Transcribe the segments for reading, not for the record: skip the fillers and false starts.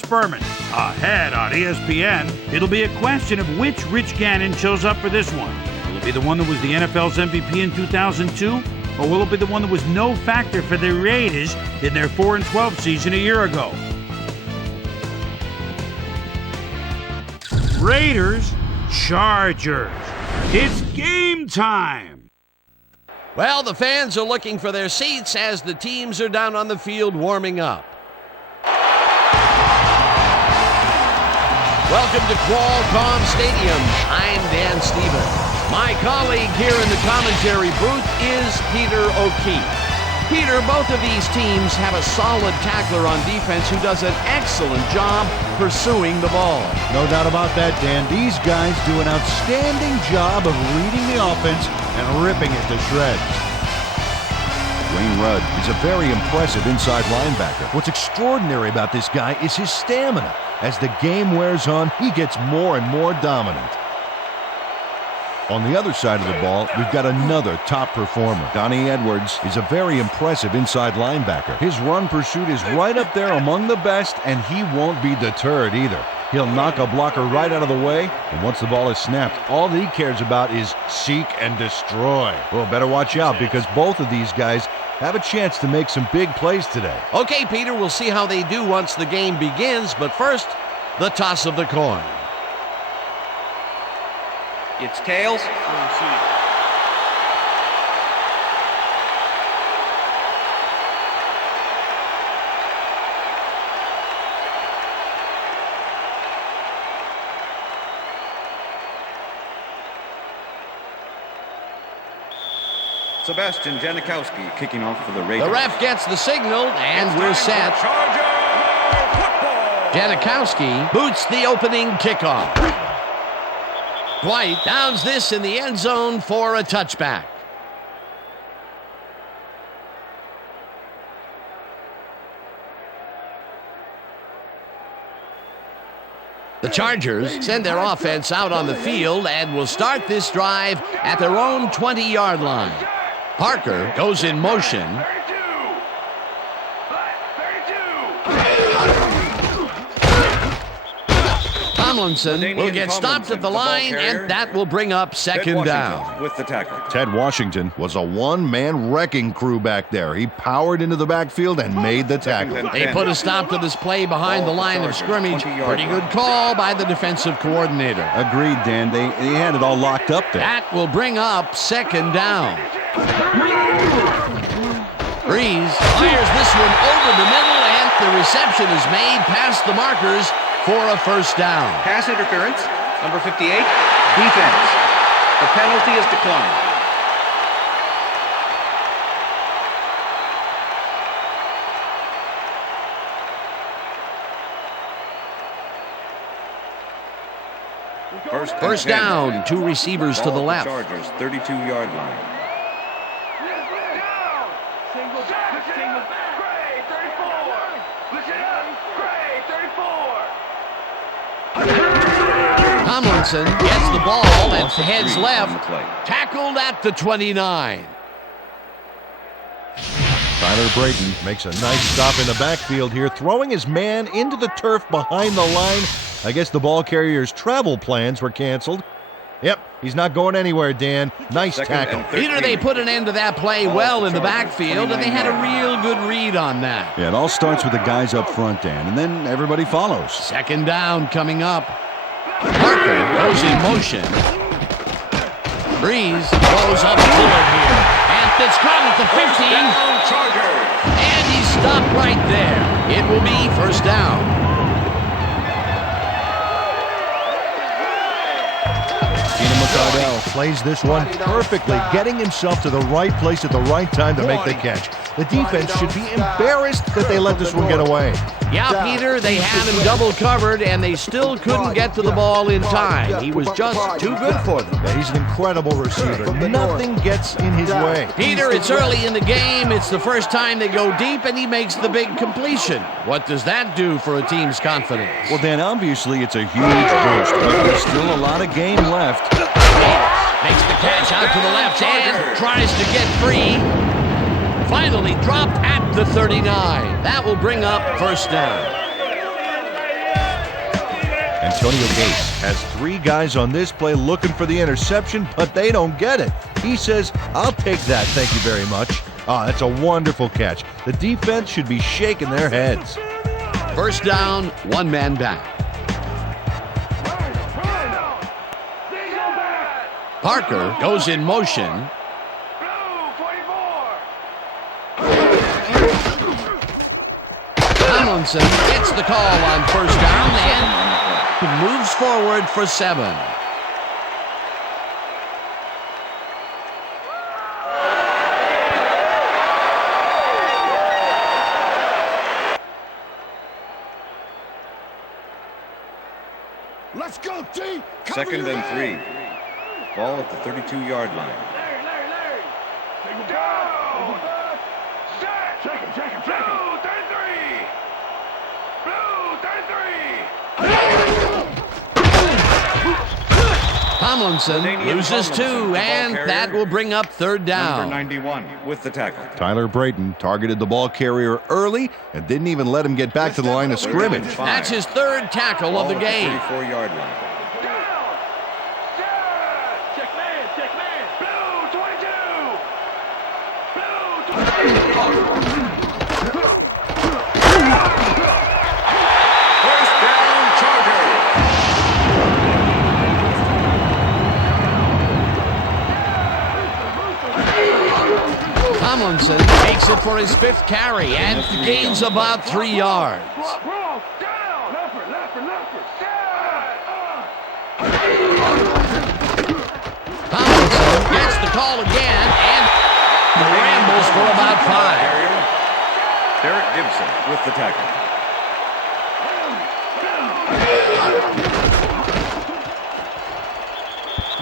Berman. Ahead on ESPN, it'll be a question of which Rich Gannon shows up for this one. Will it be the one that was the NFL's MVP in 2002? Or will it be the one that was no factor for the Raiders in their 4-12 season a year ago? Raiders, Chargers. It's game time! Well, the fans are looking for their seats as the teams are down on the field warming up. Welcome to Qualcomm Stadium. I'm Dan Stevens. My colleague here in the commentary booth is Peter O'Keefe. Peter, both of these teams have a solid tackler on defense who does an excellent job pursuing the ball. No doubt about that, Dan. These guys do an outstanding job of reading the offense and ripping it to shreds. Wayne Rudd is a very impressive inside linebacker. What's extraordinary about this guy is his stamina. As the game wears on, he gets more and more dominant. On the other side of the ball, we've got another top performer. Donnie Edwards is a very impressive inside linebacker. His run pursuit is right up there among the best, and he won't be deterred either. He'll knock a blocker right out of the way, and once the ball is snapped, all that he cares about is seek and destroy. Well, better watch out because both of these guys have a chance to make some big plays today. Okay, Peter, we'll see how they do once the game begins, but first, the toss of the coin. It's tails. Sebastian Janikowski kicking off for the Raiders. The ref gets the signal, and we're set. Janikowski boots the opening kickoff. White downs this in the end zone for a touchback. The Chargers send their offense out on the field and will start this drive at their own 20-yard line. Parker goes in motion. Tomlinson will get stopped at the line, and that will bring up second down. With the tackle. Ted Washington was a one-man wrecking crew back there. He powered into the backfield and made the tackle. They put a stop to this play behind the line of scrimmage. Pretty good call by the defensive coordinator. Agreed, Dan. They had it all locked up there. That will bring up second down. Breeze fires this one over the middle, and the reception is made past the markers for a first down. Pass interference, number 58, defense. The penalty is declined. First down, two receivers to the left. Chargers, 32-yard line. Tomlinson gets the ball and heads left. Tackled at the 29. Tyler Brayton makes a nice stop in the backfield here, throwing his man into the turf behind the line. I guess the ball carrier's travel plans were canceled. Yep, he's not going anywhere, Dan. Nice tackle. Peter, they put an end to that play well in the backfield, and they had a real good read on that. Yeah, it all starts with the guys up front, Dan, and then everybody follows. Second down coming up. Parker goes in motion. Breeze goes up forward here. And it's caught at the 15. And he's stopped right there. It will be first down. Cardell plays this one perfectly, getting himself to the right place at the right time to make the catch. The defense should be embarrassed that they let this one get away. Yeah, Peter, they had him double covered, and they still couldn't get to the ball in time. He was just too good for them. Yeah, he's an incredible receiver. Nothing gets in his way. Peter, it's early in the game. It's the first time they go deep, and he makes the big completion. What does that do for a team's confidence? Well, Dan, obviously it's a huge boost, but there's still a lot of game left. Makes the catch out to the left and tries to get free. Finally dropped at the 39. That will bring up first down. Antonio Gates has 3 guys on this play looking for the interception, but they don't get it. He says, "I'll take that, thank you very much." That's a wonderful catch. The defense should be shaking their heads. First down, one man back. Parker goes in motion. Tomlinson gets the call on first down and moves forward for 7. Let's go, T! Second and 3. Ball at the 32-yard line. Tomlinson loses 2, and that will bring up third down. Number 91 with the tackle. Tyler Brayton targeted the ball carrier early and didn't even let him get back to the line of scrimmage. That's his third tackle of the game. 34-yard line. First down, Chargers. Tomlinson takes it for his 5th carry and gains about 3 yards. Tomlinson gets the call again and rambles for about 5. Derek Gibson with the tackle.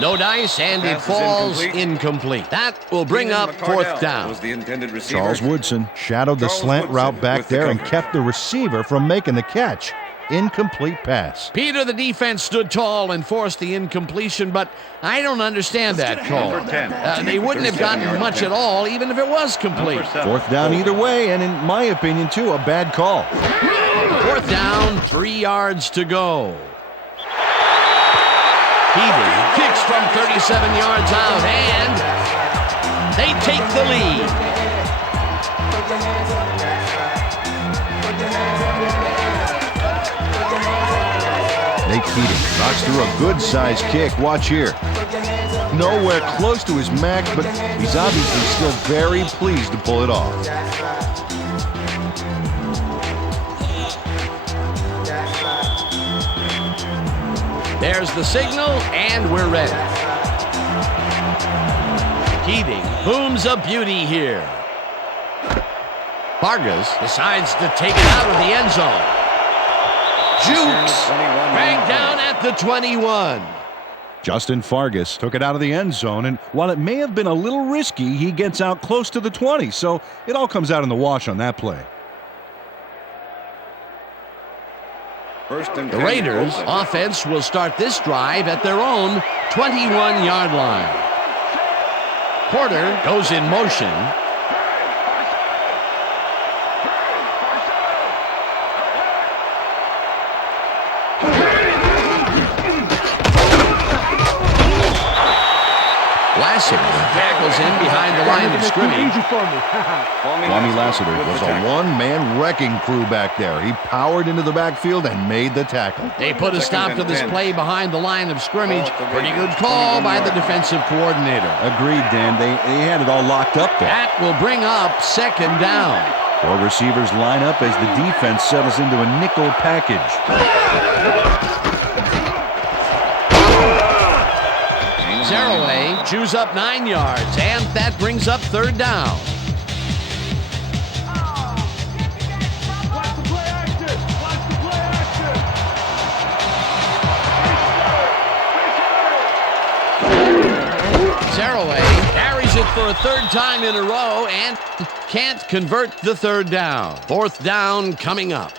No dice, and it Pass is falls incomplete. incomplete. That will bring up fourth down. Was the intended receiver. Charles Woodson shadowed the Charles slant Woodson route back with the there and coverage. kept the receiver from making the catch. Incomplete pass. Peter, the defense stood tall and forced the incompletion, but I don't understand that call. Number 10. They wouldn't have gotten 37-yard much at all, even if it was complete. Number 7. Fourth down either way, and in my opinion, too, a bad call. Fourth down, 3 yards to go. Keating kicks from 37 yards out, and they take the lead. Nate Keating knocks through a good-sized kick. Watch here. Nowhere close to his max, but he's obviously still very pleased to pull it off. There's the signal, and we're ready. Keating booms a beauty here. Vargas decides to take it out of the end zone. Jukes dragged down at the 21. Justin Fargas took it out of the end zone, and while it may have been a little risky, he gets out close to the 20, so it all comes out in the wash on that play. First and The 10. Raiders offense will start this drive at their own 21-yard line. Porter goes in motion. Lassiter tackles in behind the line of scrimmage. Kwame Lassiter was a one-man wrecking crew back there. He powered into the backfield and made the tackle. They put a stop to this 10. play behind the line of scrimmage. Pretty good call by the defensive coordinator. Agreed, Dan. They had it all locked up there. That will bring up second down. 4 receivers line up as the defense settles into a nickel package. Zaraway chews up 9 yards, and that brings up third down. Zaraway carries it for a third time in a row and can't convert the third down. Fourth down coming up.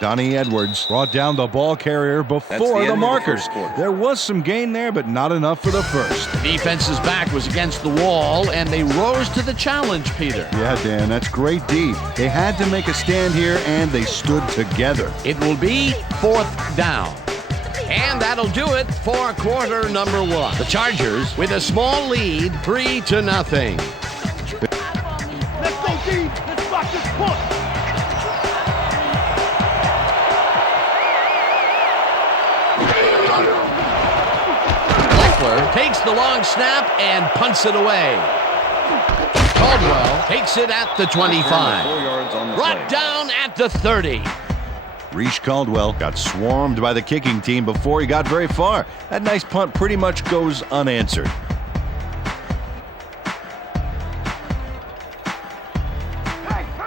Donnie Edwards brought down the ball carrier before end the of the markers. first quarter. There was some gain there, but not enough for the first. Defense's back was against the wall, and they rose to the challenge, Peter. Yeah, Dan, that's great D. They had to make a stand here, and they stood together. It will be fourth down. And that'll do it for quarter number one. The Chargers with a small lead, 3-0. Let's go, D. Let's rock this punt. Takes the long snap and punts it away. Caldwell takes it at the 25. Brought down at the 30. Reese Caldwell got swarmed by the kicking team before he got very far. That nice punt pretty much goes unanswered.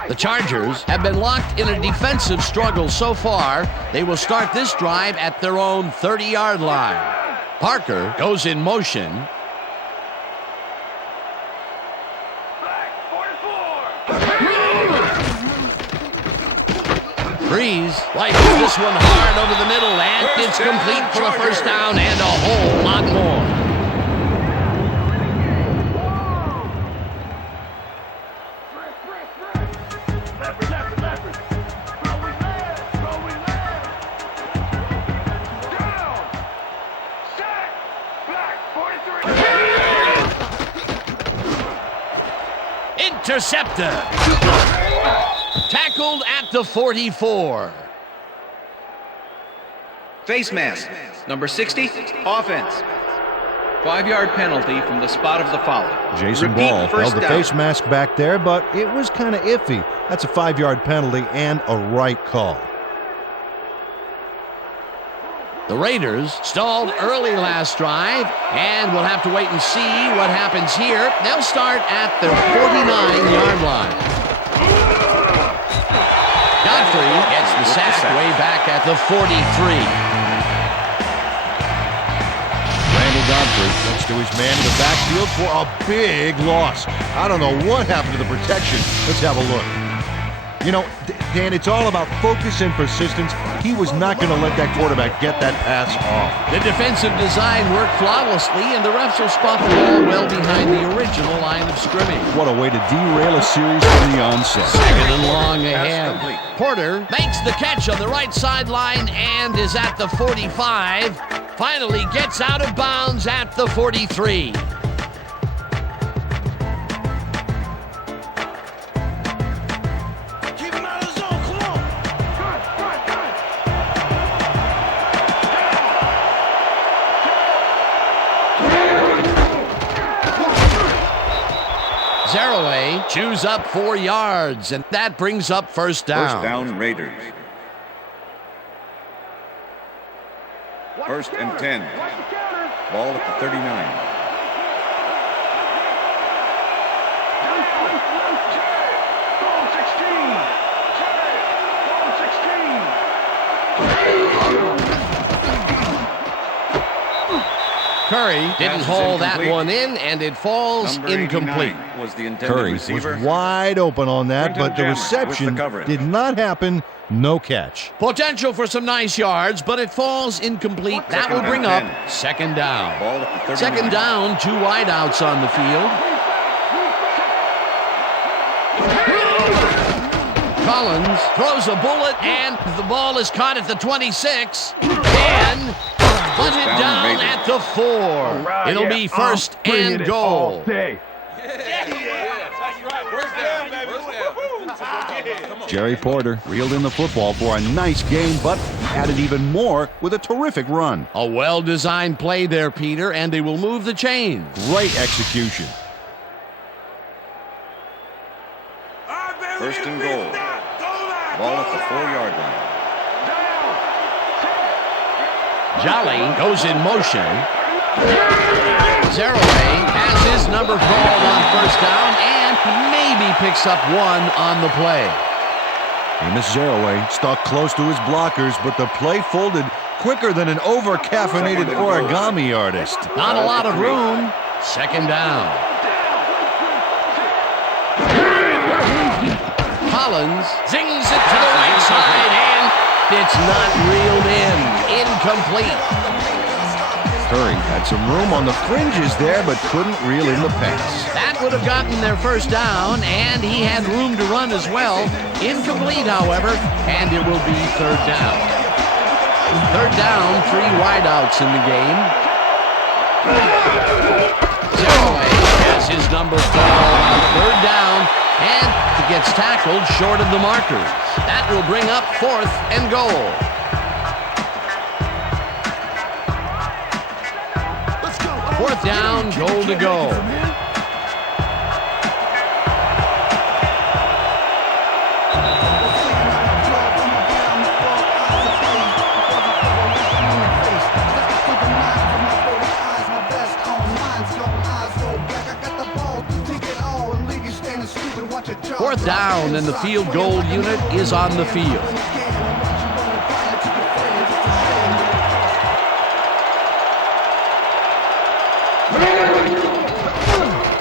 The Chargers have been locked in a defensive struggle so far. They will start this drive at their own 30-yard line. Parker goes in motion. Breeze slices this one hard over the middle, and it's complete for a first down and a whole lot more. Interceptor. Tackled at the 44. Face mask, number 60, offense. 5-yard penalty from the spot of the foul. Jason Repeat, Ball held the down. face mask back there, but it was kind of iffy. That's a 5-yard penalty and a right call. The Raiders stalled early last drive, and we'll have to wait and see what happens here. They'll start at their 49-yard line. Godfrey gets the sack way back at the 43. Randall Godfrey gets to his man in the backfield for a big loss. I don't know what happened to the protection. Let's have a look. You know, Dan, it's all about focus and persistence. He was not going to let that quarterback get that pass off. The defensive design worked flawlessly, and the refs will spot the ball well behind the original line of scrimmage. What a way to derail a series from the onset. Second and long ahead. Porter makes the catch on the right sideline and is at the 45. Finally gets out of bounds at the 43. Zaraway chews up 4 yards, and that brings up first down. First down, Raiders. First and 10. Ball at the 39. Curry didn't haul that one in, and it falls Number incomplete. 89 was the intended Curry receiver. was wide open on that, Brenton but the Jammer reception with the coverage. did not happen. No catch. Potential for some nice yards, but it falls incomplete. That will bring up second down. Ball at the 39. Second down, 2 wideouts on the field. Collins throws a bullet, and the ball is caught at the 26. And punted down Raiders. at the 4. It'll be first and goal. Jerry Porter reeled in the football for a nice game, but added even more with a terrific run. A well-designed play there, Peter, and they will move the chains. Great execution. First and goal. Ball at the 4-yard line. Jolly goes in motion. Zaraway has his number called on first down and maybe picks up 1 on the play. Amos Zaraway stuck close to his blockers, but the play folded quicker than an over-caffeinated origami artist. Not a lot of room. Second down. Collins zings it to the right side, and it's not reeled in. Incomplete. Curry had some room on the fringes there, but couldn't reel in the pass. That would have gotten their first down, and he had room to run as well. Incomplete, however, and it will be third down. Third down, 3 wideouts in the game. Zerway has his number 4 on third down, and he gets tackled short of the markers. That will bring up 4th and goal. Fourth down, goal to go. Fourth down, and the field goal unit is on the field.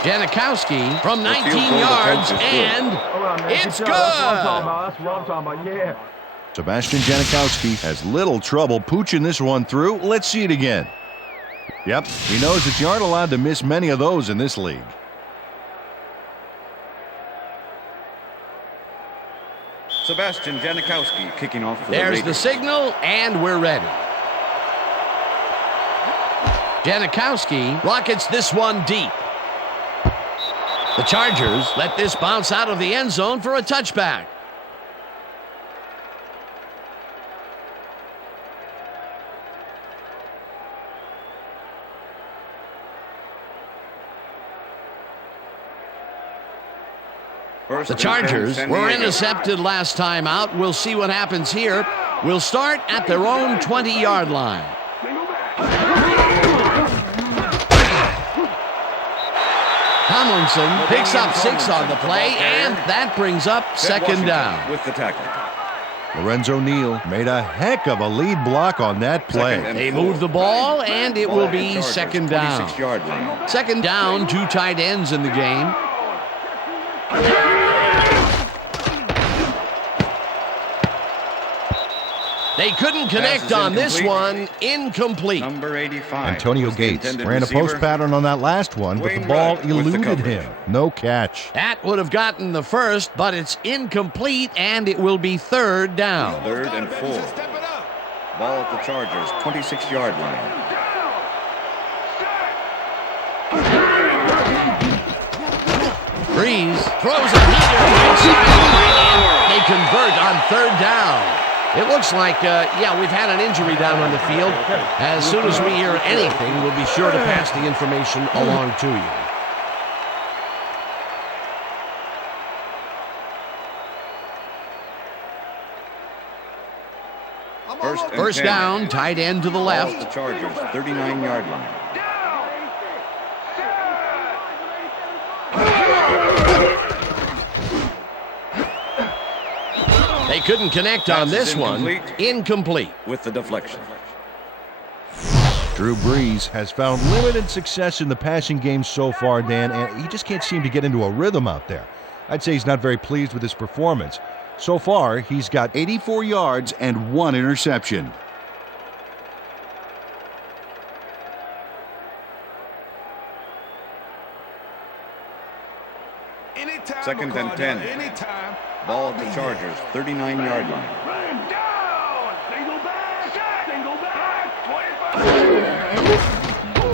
Janikowski from 19 yards, and it's good! Sebastian Janikowski has little trouble pooching this one through. Let's see it again. Yep, he knows that you aren't allowed to miss many of those in this league. Sebastian Janikowski kicking off for There's the the signal, and we're ready. Janikowski rockets this one deep. The Chargers let this bounce out of the end zone for a touchback. The Chargers were intercepted last time out. We'll see what happens here. We'll start at their own 20-yard line. Tomlinson picks up 6 on the play, and that brings up second down. With the tackle. Lorenzo Neal made a heck of a lead block on that play. They move the ball, and it will be second down. 26-yard line. Second down, 2 tight ends in the game. They couldn't connect on this one. Incomplete. Number 85. Antonio Gates ran a post pattern on that last one, but the ball eluded him. No catch. That would have gotten the first, but it's incomplete, and it will be third down. 3rd and 4. Ball at the Chargers, 26-yard line. Breeze throws a heater inside the line, and they convert on third down. It looks like, we've had an injury down on the field. As soon as we hear anything, we'll be sure to pass the information along to you. First down, tight end to the left. The Chargers, 39-yard line. They couldn't connect on this one. Incomplete. With the deflection. Drew Brees has found limited success in the passing game so far, Dan, and he just can't seem to get into a rhythm out there. I'd say he's not very pleased with his performance. So far, he's got 84 yards and 1 interception. Second and 10. Ball at the Chargers, 39-yard line.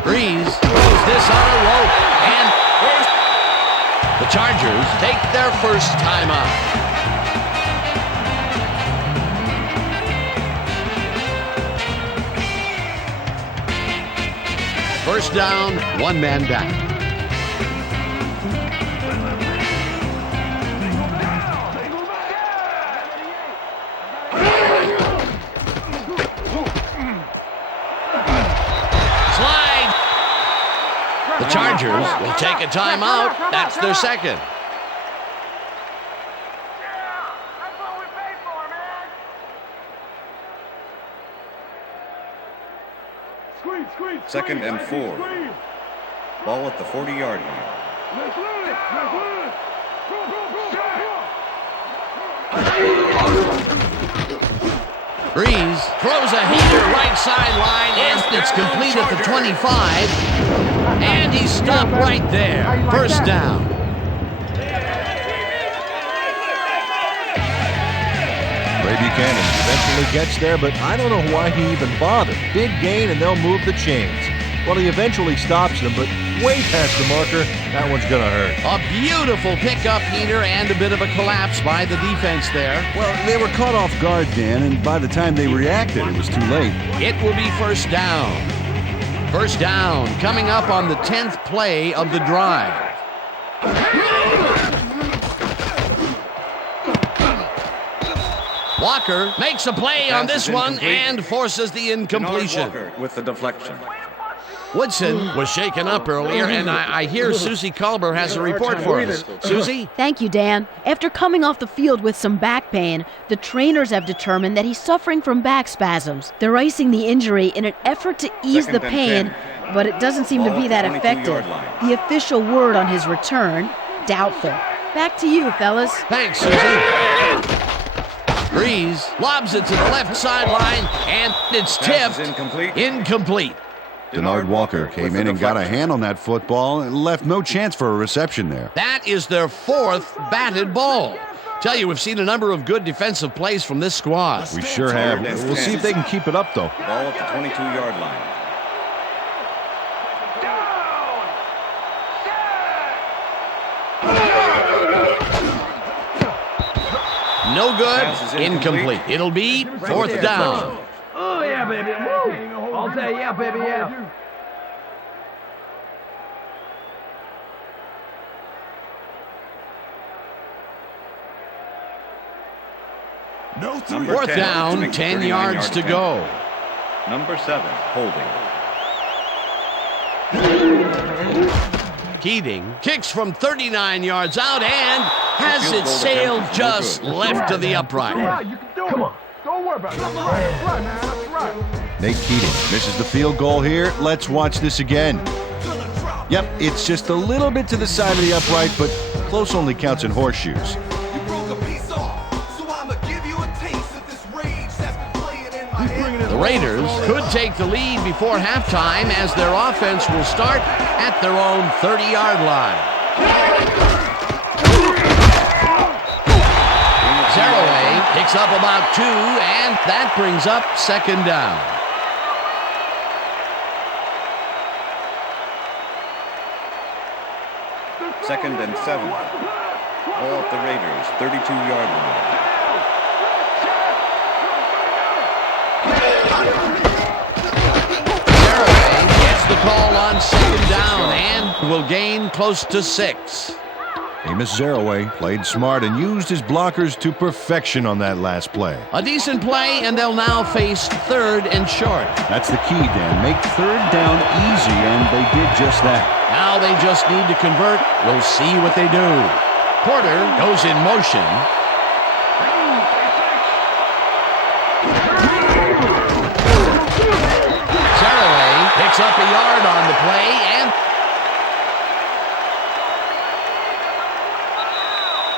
Breeze throws this on a rope, and the Chargers take their first timeout. First down, 1 man down. The Chargers will take a timeout. That's their second. Second and 4. Ball at the 40-yard line. Breeze throws a heater right sideline, and it's complete at the 25. And he's stopped right there. First down. Ray Buchanan eventually gets there, but I don't know why he even bothered. Big gain, and they'll move the chains. Well, he eventually stops them, but way past the marker. That one's going to hurt. A beautiful pickup, Peter, and a bit of a collapse by the defense there. Well, they were caught off guard, Dan, and by the time they reacted, it was too late. It will be first down. First down coming up on the 10th play of the drive. Walker makes a play on this one and forces the incompletion. Walker with the deflection. Woodson was shaken up earlier, and I hear Susie Culber has a report for us. Susie? Thank you, Dan. After coming off the field with some back pain, the trainers have determined that he's suffering from back spasms. They're icing the injury in an effort to ease the pain, but it doesn't seem to be that effective. The official word on his return, doubtful. Back to you, fellas. Thanks, Susie. Breeze lobs it to the left sideline, and it's tipped. Incomplete. Denard Walker came in and got a hand on that football and left no chance for a reception there. That is their 4th batted ball. Tell you, we've seen a number of good defensive plays from this squad. We sure have. We'll see if they can keep it up, though. Ball at the 22-yard line. No good. Incomplete. It'll be 4th down. Oh, yeah, baby. Woo. All day, yeah, baby, yeah. Fourth down, 10 yards to go. Number 7, holding. Keating kicks from 39 yards out and has it sailed just left to the upright. You can do it. Come on. Don't worry about it. That's right, man. That's right. Nate Keating misses the field goal here. Let's watch this again. Yep, it's just a little bit to the side of the upright, but close only counts in horseshoes. The Raiders could take the lead before halftime as their offense will start at their own 30-yard line. Zaraway picks up about 2, and that brings up 2nd down. Second and 7. Ball at the Raiders, 32-yard line. Zaraway gets the call on 2nd down and will gain close to 6. Amos Zaraway played smart and used his blockers to perfection on that last play. A decent play, and they'll now face 3rd and short. That's the key, Dan. Make 3rd down easy, and they did just that. Now they just need to convert. We'll see what they do. Porter goes in motion. Zaraway picks up a yard on the play, and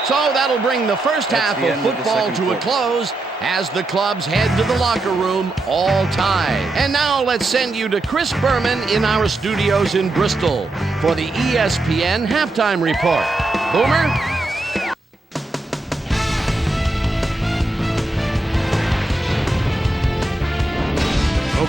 so that'll bring the first half of football to a close as the clubs head to the locker room all tied. And now let's send you to Chris Berman in our studios in Bristol for the ESPN Halftime Report. Boomer?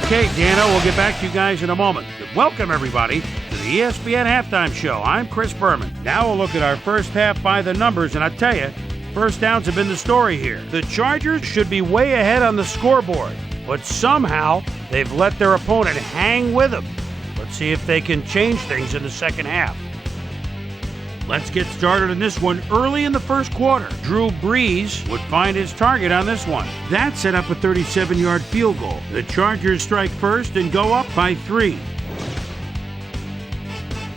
Okay, Dano, we'll get back to you guys in a moment. Welcome, everybody, to the ESPN Halftime Show. I'm Chris Berman. Now we'll look at our first half by the numbers, and I tell you, first downs have been the story here. The Chargers should be way ahead on the scoreboard, but somehow they've let their opponent hang with them. Let's see if they can change things in the second half. Let's get started on this one early in the first quarter. Drew Brees would find his target on this one. That set up a 37-yard field goal. The Chargers strike first and go up by 3.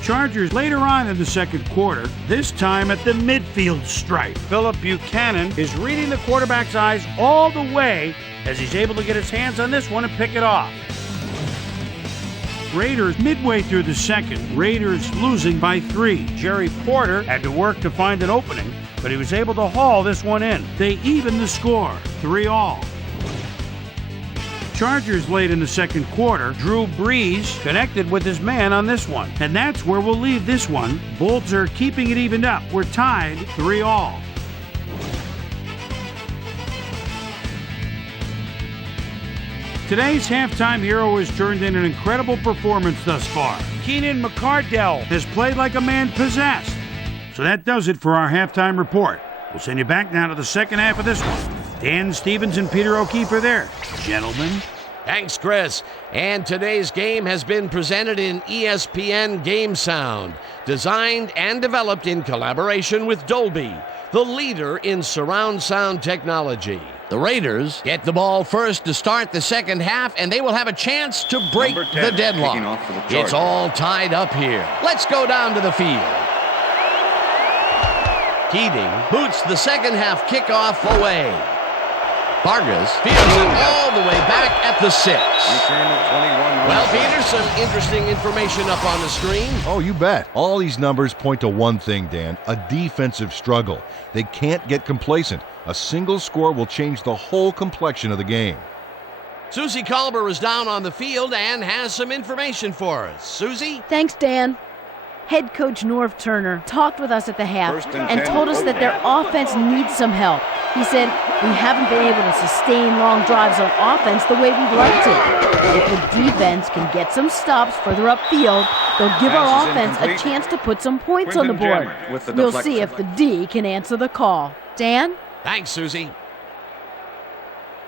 Chargers later on in the second quarter, this time at the midfield stripe. Philip Buchanan is reading the quarterback's eyes all the way as he's able to get his hands on this one and pick it off. Raiders midway through the second. Raiders losing by 3. Jerry Porter had to work to find an opening, but he was able to haul this one in. They even the score, 3-all. Chargers late in the second quarter. Drew Brees connected with his man on this one. And that's where we'll leave this one. Bulls are keeping it evened up. We're tied 3-all. Today's halftime hero has turned in an incredible performance thus far. Keenan McCardell has played like a man possessed. So that does it for our halftime report. We'll send you back now to the second half of this one. Dan Stevens and Peter O'Keefe are there. Gentlemen. Thanks, Chris. And today's game has been presented in ESPN Game Sound, designed and developed in collaboration with Dolby, the leader in surround sound technology. The Raiders get the ball first to start the second half, and they will have a chance to break the deadlock. It's all tied up here. Let's go down to the field. Keating boots the second half kickoff away. Vargas fields it all the way back at the 6. Well, Peter, some interesting information up on the screen. Oh, you bet. All these numbers point to one thing, Dan, a defensive struggle. They can't get complacent. A single score will change the whole complexion of the game. Susie Colber is down on the field and has some information for us. Susie? Thanks, Dan. Head coach Norv Turner talked with us at the half and told us that their offense needs some help. He said, we haven't been able to sustain long drives on offense the way we'd like to. If the defense can get some stops further upfield, they'll give our offense a chance to put some points on the board. We'll see if the D can answer the call. Dan? Thanks, Susie.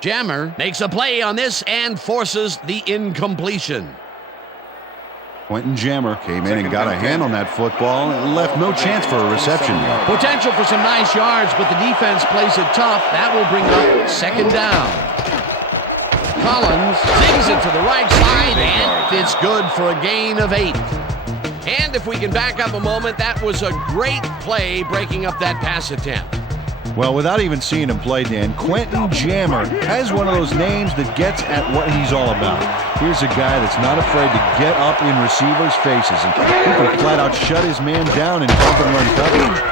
Jammer makes a play on this and forces the incompletion. Quentin Jammer came in and got a hand on that football and left no chance for a reception. Potential for some nice yards, but the defense plays it tough. That will bring up second down. Collins zings it to the right side, and it's good for a gain of 8. And if we can back up a moment, that was a great play breaking up that pass attempt. Well, without even seeing him play, Dan, Quentin Jammer has one of those names that gets at what he's all about. Here's a guy that's not afraid to get up in receivers' faces, and he can flat out shut his man down in bump and run coverage.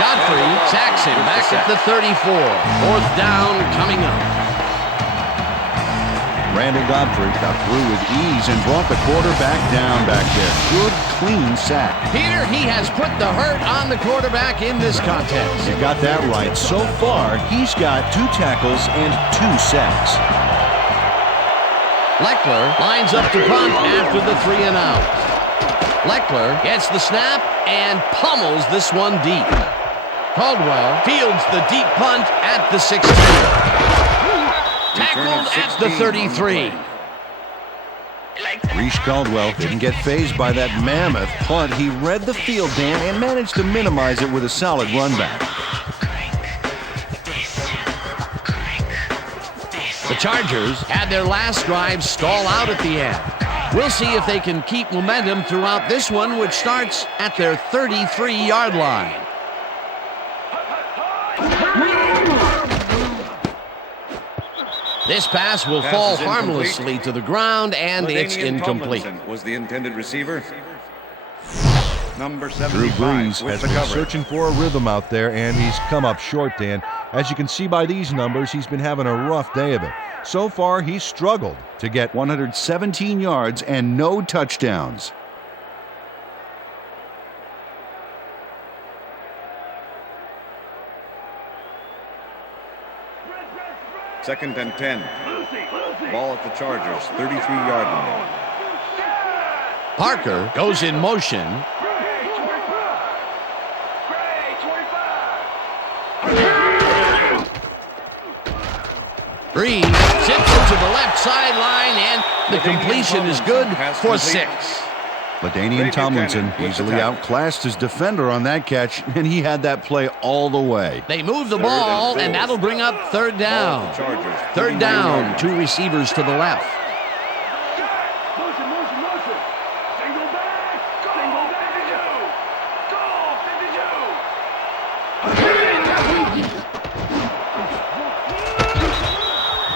Godfrey sacks him back at the 34. 4th down coming up. Randall Godfrey got through with ease and brought the quarterback down back there. Good, clean sack. Peter, he has put the hurt on the quarterback in this contest. You got that right. So far, he's got 2 tackles and 2 sacks. Leckler lines up to punt after the 3 and out. Leckler gets the snap and pummels this one deep. Caldwell fields the deep punt at the 16. Tackled at the 33. Reese Caldwell didn't get fazed by that mammoth punt. He read the field, Dan, and managed to minimize it with a solid run back. The Chargers had their last drive stall out at the end. We'll see if they can keep momentum throughout this one, which starts at their 33-yard line. This pass will fall harmlessly to the ground, and it's incomplete. Was the intended receiver. Number 75. Drew Brees has been searching for a rhythm out there, and he's come up short, Dan. As you can see by these numbers, he's been having a rough day of it. So far, he's struggled to get 117 yards and no touchdowns. Second and 10. Ball at the Chargers, 33-yard line. Parker goes in motion. Brees zips it to the left sideline, and the completion is good for 6. LaDainian Tomlinson easily outclassed his defender on that catch, and he had that play all the way. They move the ball, and that'll bring up 3rd down. 3rd down, 2 receivers to the left.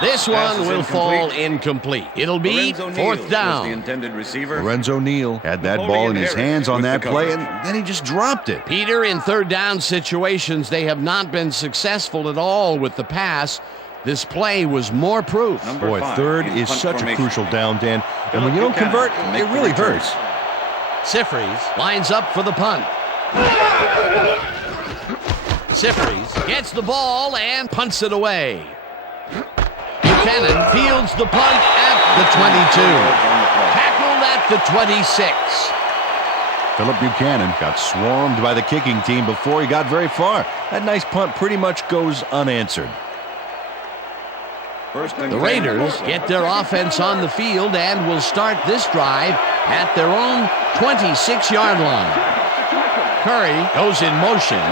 This one will fall incomplete. It'll be 4th down. The intended receiver. Lorenzo Neal had that ball in his hands on that play, and then he just dropped it. Peter, in 3rd down situations, they have not been successful at all with the pass. This play was more proof. Boy, 3rd is such a crucial down, Dan. And when you don't convert, it really hurts. Sifries lines up for the punt. Sifries gets the ball and punts it away. Buchanan fields the punt at the 22. Tackled at the 26. Philip Buchanan got swarmed by the kicking team before he got very far. That nice punt pretty much goes unanswered. The Raiders get their offense on the field and will start this drive at their own 26-yard line. Curry goes in motion.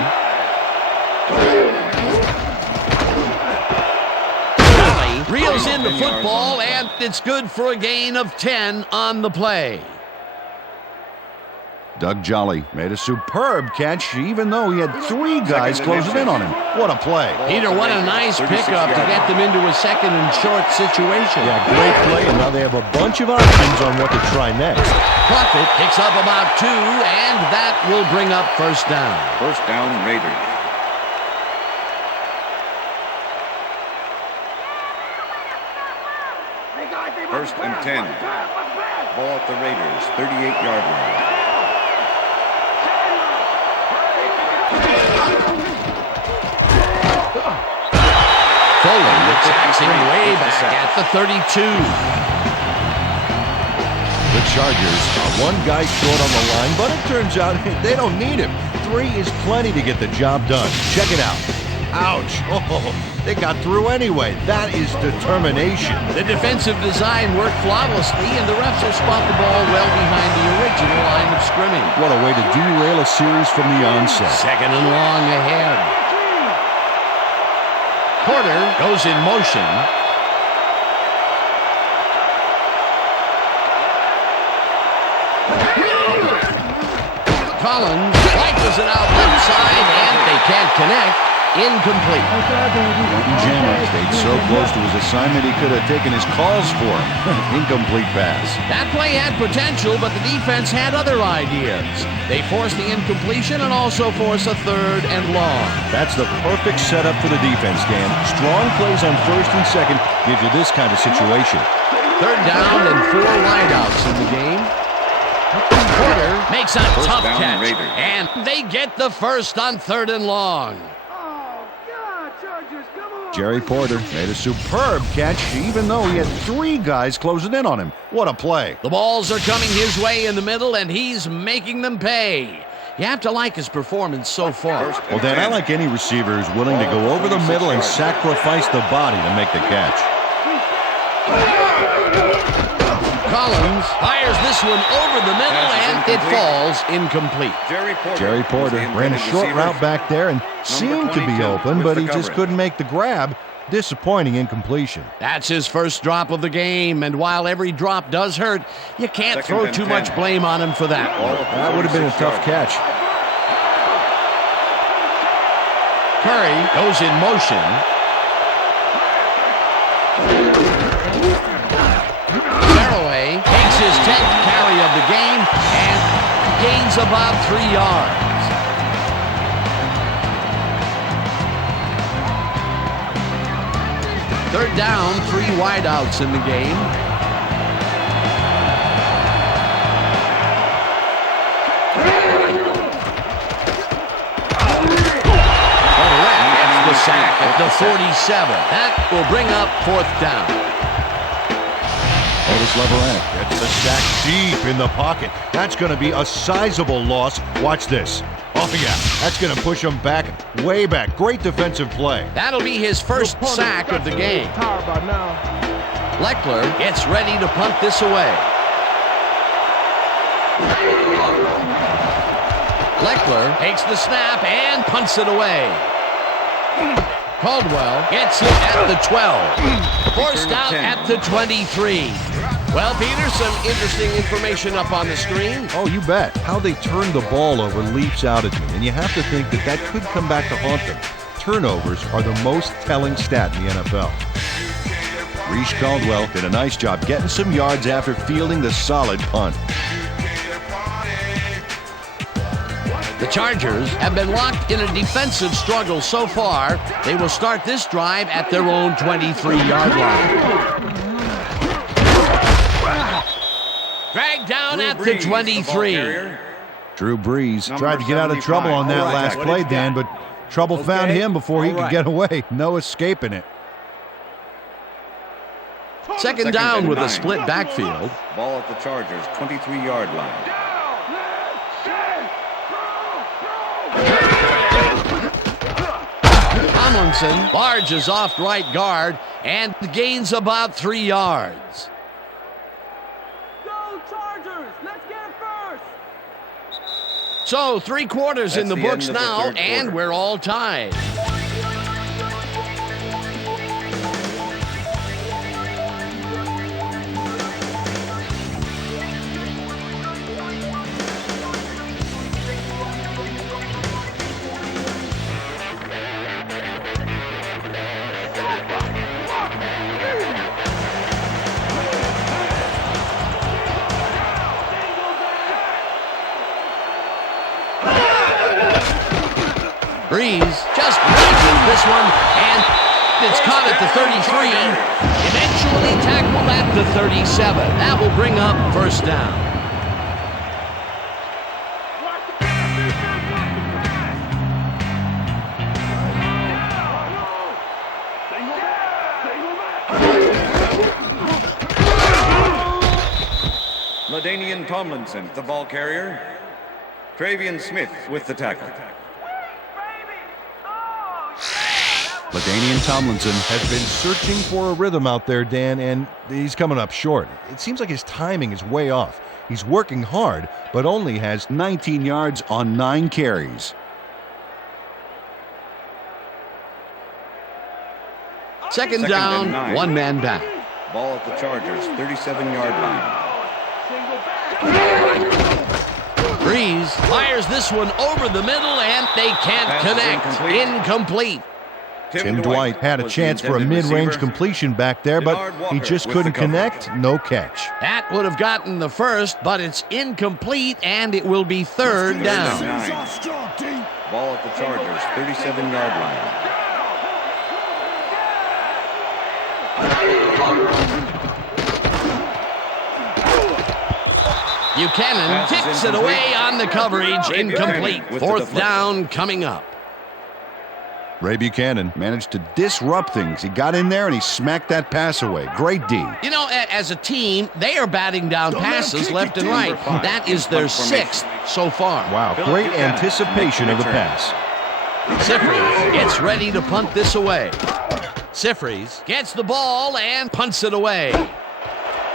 Jolly reels in the football, and it's good for a gain of 10 on the play. Doug Jolly made a superb catch, even though he had 3 guys closing in on him. What a play. Peter, what a nice pickup to get them into a second and short situation. Yeah, great play, and now they have a bunch of options on what to try next. Puckett picks up about 2, and that will bring up first down. First down, Raiders. First and 10. Ball at the Raiders, 38-yard line. Foley attacks him way back at the 32. The Chargers are 1 guy short on the line, but it turns out they don't need him. 3 is plenty to get the job done. Check it out. Ouch. Oh, they got through anyway. That is determination. The defensive design worked flawlessly, and the refs will spot the ball well behind the original line of scrimmage. What a way to derail a series from the onset. Second and long ahead. Porter goes in motion. Collins flankers it out left side, and they can't connect. Incomplete. Martin Jammer stayed so close to his assignment he could have taken his calls for him. Incomplete pass. That play had potential, but the defense had other ideas. They forced the incompletion and also force a third and long. That's the perfect setup for the defense, Dan. Strong plays on first and second gives you this kind of situation. Third down and 4 wideouts in the game. Porter makes a tough catch, Raiders. And they get the first on third and long. Jerry Porter made a superb catch, even though he had 3 guys closing in on him. What a play. The balls are coming his way in the middle, and he's making them pay. You have to like his performance so far. Well, Dan, I like any receiver who's willing to go over the middle and sacrifice the body to make the catch. Collins fires this one over the middle, and it falls incomplete. Jerry Porter ran a short route back there and seemed to be open, but he just couldn't make the grab. Disappointing incompletion. That's his first drop of the game, and while every drop does hurt, you can't throw too much blame on him for that. That would have been a tough catch. Curry goes in motion. Takes his 10th carry of the game and gains about 3 yards. Third down, 3 wideouts in the game. Barrett gets the sack at the 47. That will bring up 4th down. Otis Leverett Gets the sack deep in the pocket. That's going to be a sizable loss. Watch this. Oh, yeah. That's going to push him back, way back. Great defensive play. That'll be his first sack of the game. Leckler gets ready to punt this away. Leckler takes the snap and punts it away. Caldwell gets it at the 12. Forced out at the 23. Well, Peter, some interesting information up on the screen. Oh, you bet. How they turn the ball over leaps out at me, and you have to think that that could come back to haunt them. Turnovers are the most telling stat in the NFL. Reese Caldwell did a nice job getting some yards after fielding the solid punt. The Chargers have been locked in a defensive struggle so far. They will start this drive at their own 23-yard line. Dragged down at the 23. Drew Brees Tried to get out of trouble on that last play, Dan, but trouble found him before he could get away. No escaping it. Second down with a split backfield. Ball at the Chargers' 23-yard line. Tomlinson barges off right guard and gains about 3 yards. Go Chargers! Let's get it first! So 3 quarters in the That's the books end of the now, third and quarter. we're all tied. Breeze just leads this one, and it's caught at the 33. Eventually tackled at the 37. That will bring up first down. LaDainian Tomlinson, the ball carrier. Travian Smith with the tackle. LaDainian Tomlinson has been searching for a rhythm out there, Dan, and he's coming up short. It seems like his timing is way off. He's working hard, but only has 19 yards on 9 carries. Second and down, 9. 1 man back. Ball at the Chargers' 37-yard line. Breeze fires this one over the middle, and they can't Pass is connect. incomplete. Incomplete. Tim Dwight had a was the chance for a intended mid-range receiver. completion back there, but Denard he Walker just with couldn't the coverage. connect. No catch. That would have gotten the first, but it's incomplete, and it will be third down. 9. Ball at the Chargers' 37-yard line. Buchanan Pass is kicks it incomplete. away on the coverage. Ray Incomplete. Buchanan with the Fourth deflection. down coming up. Ray Buchanan. Managed to disrupt things. He got in there and he smacked that pass away. Great D. You know, as a team, they are batting down passes left and right. That is their 6th so far. Wow, great anticipation of the pass. Sifries gets ready to punt this away. Sifries gets the ball and punts it away.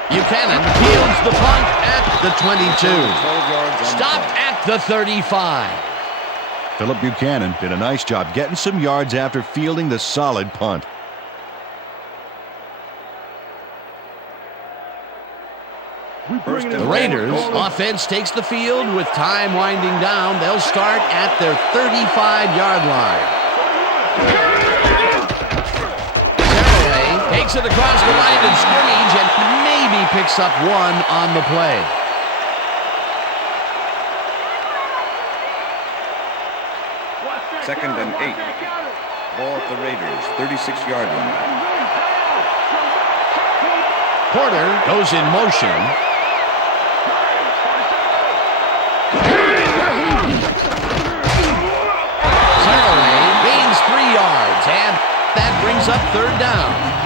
Buchanan fields the punt at the 22. 12 yards on Stopped the at the 35. Philip Buchanan did a nice job getting some yards after fielding the solid punt. First and The Raiders offense takes the field with time winding down. They'll start at their 35-yard line. Saraway takes it across the line of scrimmage and maybe picks up 1 on the play. Second and 8. Ball at the Raiders' 36-yard line. Porter goes in motion. Saraway gains 3 yards, and that brings up third down.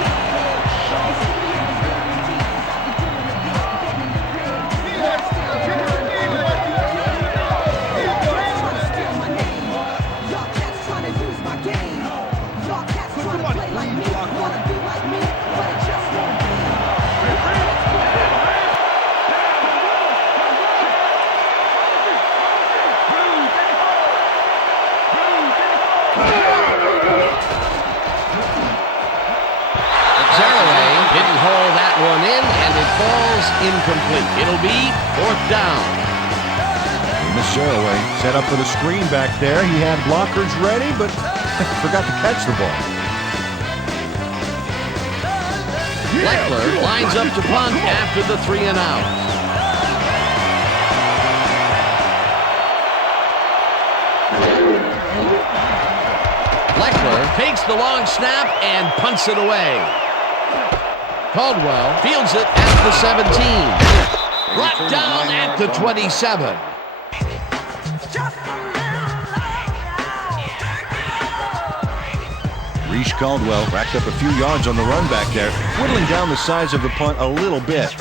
Didn't haul that one in, and it falls incomplete. It'll be fourth down. Miss Saraway set up for the screen back there. He had blockers ready, but forgot to catch the ball. Leckler lines up to punt after the 3 and out. Leckler takes the long snap and punts it away. Caldwell fields it at the 17. Brought down at the 27. Reese Caldwell racked up a few yards on the run back there, whittling down the size of the punt a little bit.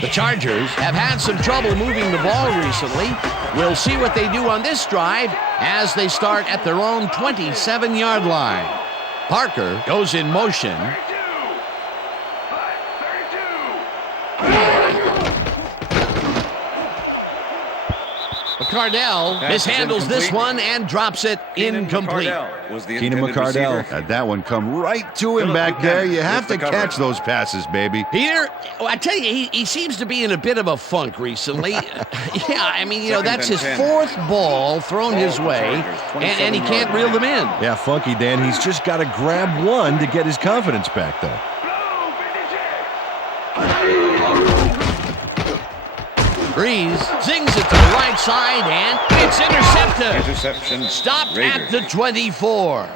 The Chargers have had some trouble moving the ball recently. We'll see what they do on this drive as they start at their own 27-yard line. Parker goes in motion. McCardell mishandles this one and drops it incomplete. Keenan McCardell had that one come right to him back there. You have to catch those passes, baby. Peter, I tell you, he seems to be in a bit of a funk recently. Yeah, I mean, that's his fourth ball thrown his way, and he can't reel them in. Yeah, funky, Dan. He's just got to grab one to get his confidence back, though. Breeze zings it to the right side, and it's intercepted. Interception. Stopped Raiders. at the 24.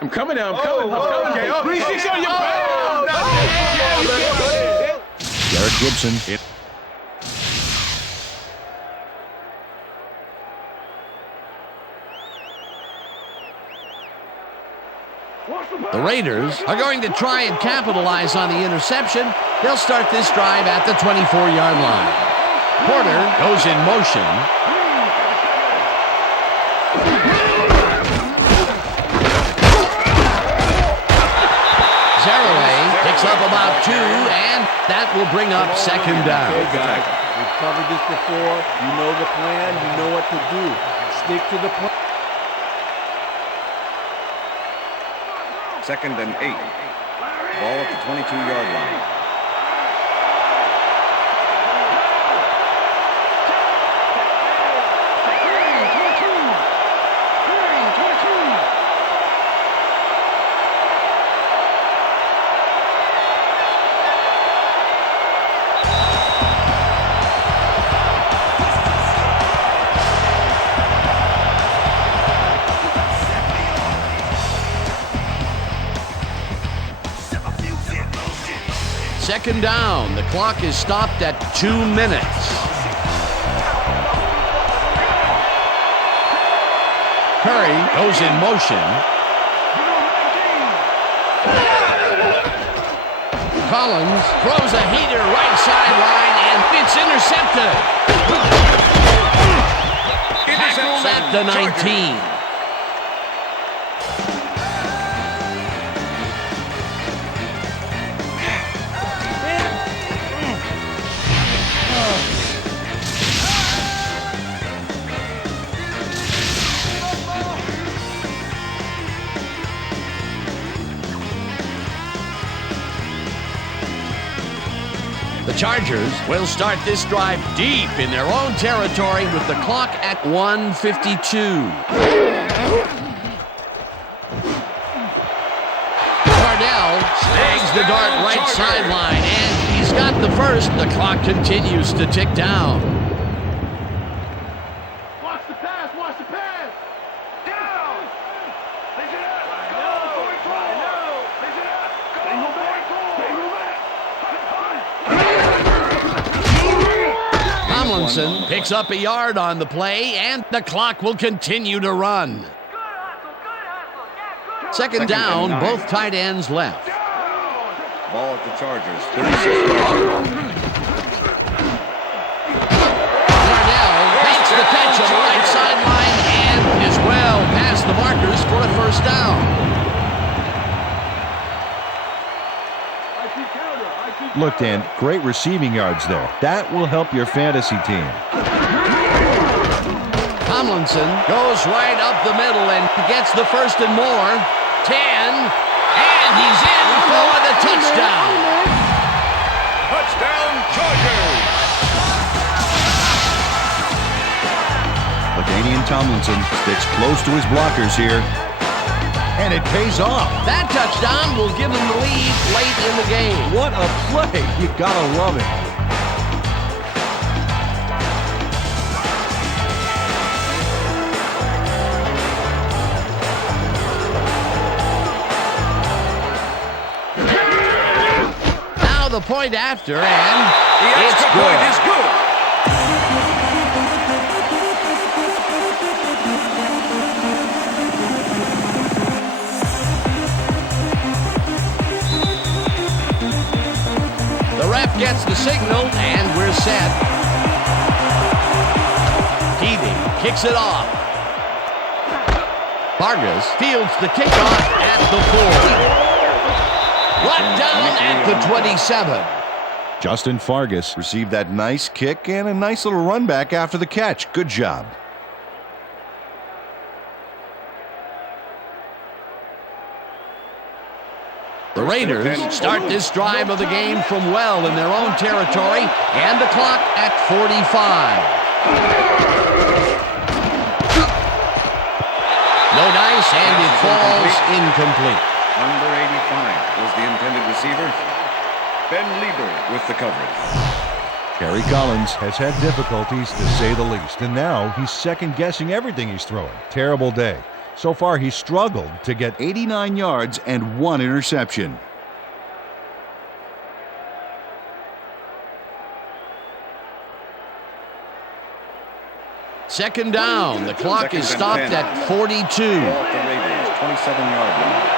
I'm coming now. I'm coming. Okay. 3-6 on your Derek Gibson. The Raiders are going to try and capitalize on the interception. They'll start this drive at the 24-yard line. Porter goes in motion. Zaraway picks up about 2, and that will bring up second down. We've covered this before. You know the plan. You know what to do. Stick to the plan. 2nd and 8. Ball at the 22-yard line. Second down. The clock is stopped at 2 minutes. Curry goes in motion. Collins throws a heater right sideline, and it's intercepted. Tackled at the 19. The Chargers will start this drive deep in their own territory with the clock at 1:52. Cardell snags the dart right sideline, and he's got the first. The clock continues to tick down. Watch the pass. Watch the pass. Down. Tomlinson picks up a yard on the play, and the clock will continue to run. Second down, both tight ends left. Ball at the Chargers. 36 yards. Cardell makes the catch on the right sideline and is well past the markers for a first down. Look, Dan, great receiving yards there. That will help your fantasy team. Tomlinson goes right up the middle and gets the first and more. 10, and he's in for the touchdown. Touchdown, Chargers! LaDainian Tomlinson sticks close to his blockers here, and it pays off. That touchdown will give them the lead late in the game. What a play. You gotta love it. The point after, and The it's extra good. point is good. The ref gets the signal, and we're set. Keating kicks it off. Vargas fields the kickoff at the 4. Brought down at the 27. Justin Vargas received that nice kick and a nice little run back after the catch. Good job. The Raiders start this drive of the game from well in their own territory, and the clock at 45. No dice, and it falls incomplete. Number 85 was the intended receiver. Ben Lieber with the coverage. Kerry Collins has had difficulties, to say the least, and now he's second-guessing everything he's throwing. Terrible day. So far, he's struggled to get 89 yards and 1 interception. Second down. The clock is stopped at 42. Ball at the Raiders, 27-yard line.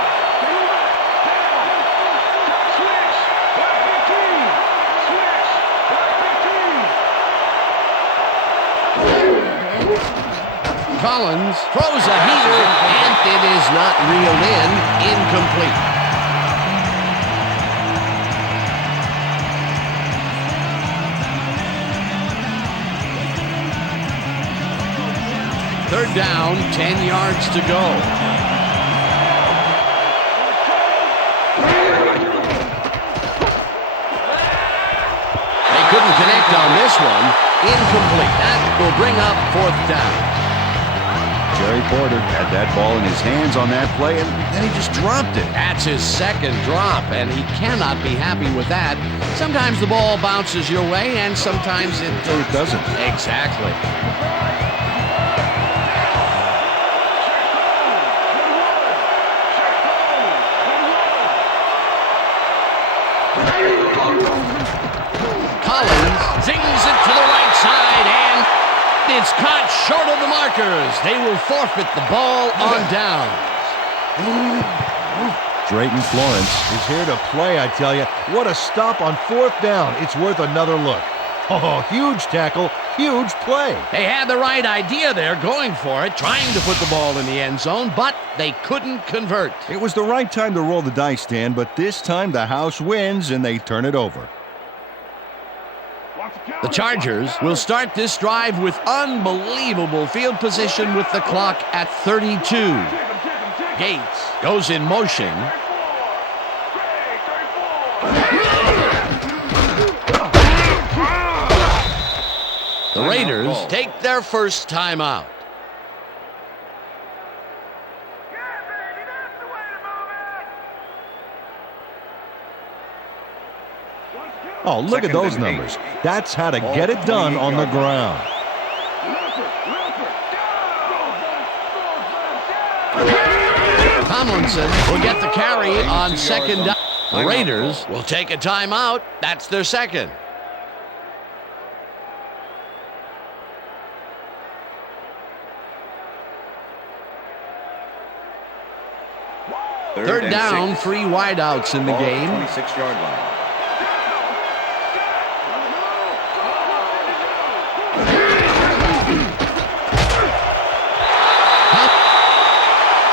Collins throws a heater, and it is not reeled in. Incomplete. Third down, 10 yards to go. They couldn't connect on this one. Incomplete. That will bring up fourth down. Jerry Porter had that ball in his hands on that play, and then he just dropped it. That's his second drop, and he cannot be happy with that. Sometimes the ball bounces your way, and sometimes it doesn't. Exactly. Collins zings it to the right side, and it's caught short of the markers. They will forfeit the ball on down. Drayton Florence is here to play, I tell you. What a stop on fourth down. It's worth another look. Oh, huge tackle, huge play. They had the right idea there, going for it, trying to put the ball in the end zone, but they couldn't convert. It was the right time to roll the dice, Dan, but this time the house wins and they turn it over. The Chargers will start this drive with unbelievable field position with the clock at 32. Gates goes in motion. The Raiders take their first timeout. Oh, look at those numbers. That's how to get it done on the ground. Tomlinson will get the carry on second down. The Raiders will take a timeout. That's their second. Third down, 3 wideouts in the game. 26-yard line.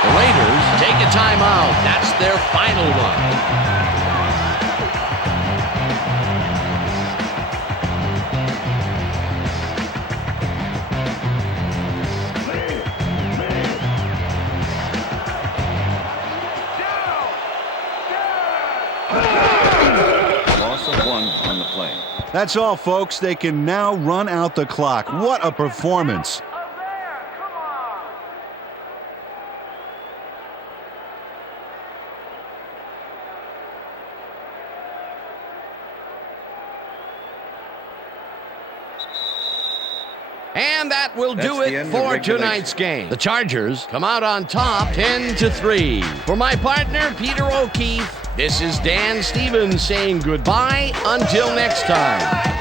The Raiders take a timeout. That's their final one. Loss of 1 on the play. That's all, folks. They can now run out the clock. What a performance. And that that will That's do the it end of for regulation. tonight's game. The Chargers come out on top 10-3. For my partner, Peter O'Keefe, this is Dan Stevens saying goodbye until next time.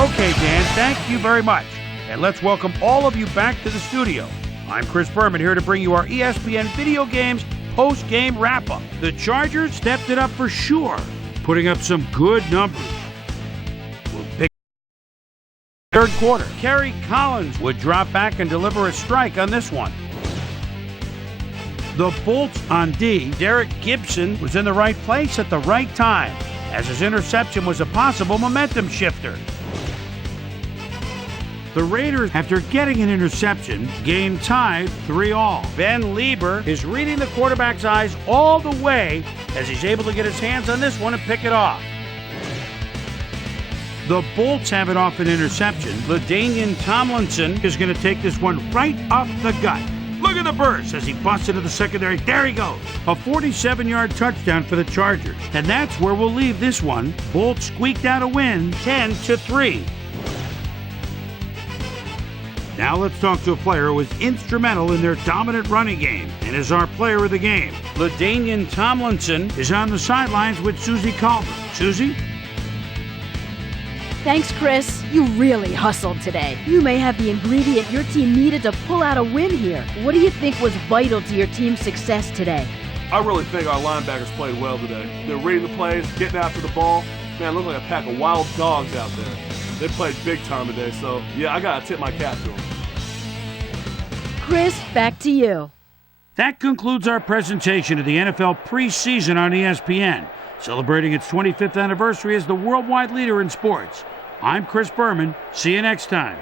Okay, Dan, thank you very much. And let's welcome all of you back to the studio. I'm Chris Berman here to bring you our ESPN Video Games post-game wrap-up. The Chargers stepped it up for sure, putting up some good numbers. We'll pick third quarter. Kerry Collins would drop back and deliver a strike on this one. The Bolts on D. Derek Gibson was in the right place at the right time, as his interception was a possible momentum shifter. The Raiders, after getting an interception, game tied 3-all. Ben Lieber is reading the quarterback's eyes all the way as he's able to get his hands on this one and pick it off. The Bolts have it off an interception. LaDainian Tomlinson is going to take this one right up the gut. Look at the burst as he busts into the secondary. There he goes. A 47-yard touchdown for the Chargers. And that's where we'll leave this one. Bolts squeaked out a win, 10-3. Now let's talk to a player who was instrumental in their dominant running game and is our player of the game. LaDainian Tomlinson is on the sidelines with Susie Calder. Susie? Thanks, Chris. You really hustled today. You may have the ingredient your team needed to pull out a win here. What do you think was vital to your team's success today? I really think our linebackers played well today. They're reading the plays, getting after the ball. Man, it looked like a pack of wild dogs out there. They played big time today, so yeah, I gotta tip my cap to them. Chris, back to you. That concludes our presentation of the NFL preseason on ESPN, celebrating its 25th anniversary as the worldwide leader in sports. I'm Chris Berman. See you next time.